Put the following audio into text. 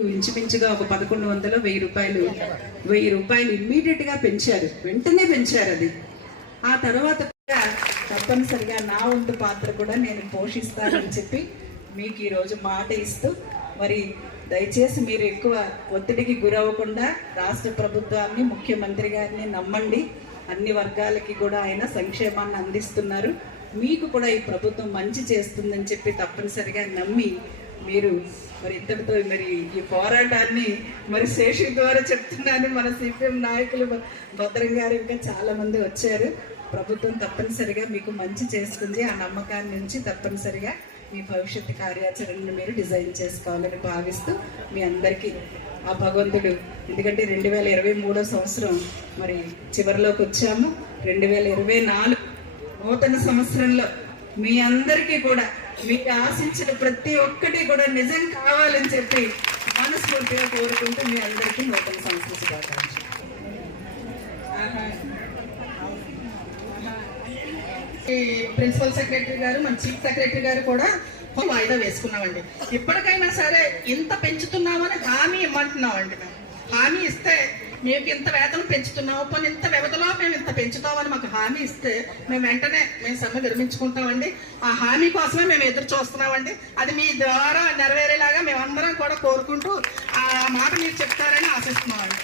ఇంచుమించుగా ఒక పదకొండు వందలు వెయ్యి రూపాయలు. వెయ్యి రూపాయలు ఇమ్మీడియట్గా పెంచారు. వెంటనే పెంచారు అది. ఆ తర్వాత కూడా తప్పనిసరిగా నా వంతు పాత్ర కూడా నేను పోషిస్తానని చెప్పి మీకు ఈరోజు మాట ఇస్తూ మరి దయచేసి మీరు ఎక్కువ ఒత్తిడికి గురవ్వకుండా రాష్ట్ర ప్రభుత్వాన్ని ముఖ్యమంత్రి గారిని నమ్మండి. అన్ని వర్గాలకి కూడా ఆయన సంక్షేమాన్ని అందిస్తున్నారు. మీకు కూడా ఈ ప్రభుత్వం మంచి చేస్తుందని చెప్పి తప్పనిసరిగా నమ్మి మీరు మరి ఇంతటితో మరి ఈ పోరాటాన్ని మరి శేషి ద్వారా చెప్తున్నాను మన సిపిఎం నాయకులు భద్రం గారు ఇంకా చాలా మంది వచ్చారు. ప్రభుత్వం తప్పనిసరిగా మీకు మంచి చేస్తుంది ఆ నమ్మకాన్ని నుంచి తప్పనిసరిగా మీ భవిష్యత్తు కార్యాచరణను మీరు డిజైన్ చేసుకోవాలని భావిస్తూ మీ అందరికీ ఆ భగవంతుడు ఎందుకంటే రెండు వేల ఇరవై మూడో సంవత్సరం మరి చివరిలోకి వచ్చాము. రెండు వేల ఇరవై నాలుగు నూతన సంవత్సరంలో మీ అందరికీ కూడా మీకు ఆశించిన ప్రతి ఒక్కటి కూడా నిజం కావాలని చెప్పి మనస్ఫూర్తిగా కోరుకుంటూ మీ అందరికీ నూతన సంవత్సర శుభాకాంక్షలు. ప్రిన్సిపల్ సెక్రటరీ గారు మన చీఫ్ సెక్రటరీ గారు కూడా వాయిదా వేసుకున్నామండి. ఇప్పటికైనా సరే ఇంత పెంచుతున్నామని హామీ ఇమ్మంటున్నామండి మేము. హామీ ఇస్తే మీకు ఇంత వేతనం పెంచుతున్నావు పోనీ ఇంత వ్యవధిలో మేము ఇంత పెంచుతామని మాకు హామీ ఇస్తే మేము వెంటనే మేము సమ్మె విరమించుకుంటామండి. ఆ హామీ కోసమే మేము ఎదురు చూస్తున్నామండి. అది మీ ద్వారా నెరవేరేలాగా మేమందరం కూడా కోరుకుంటూ ఆ మాట మీరు చెప్తారని ఆశిస్తున్నామండి.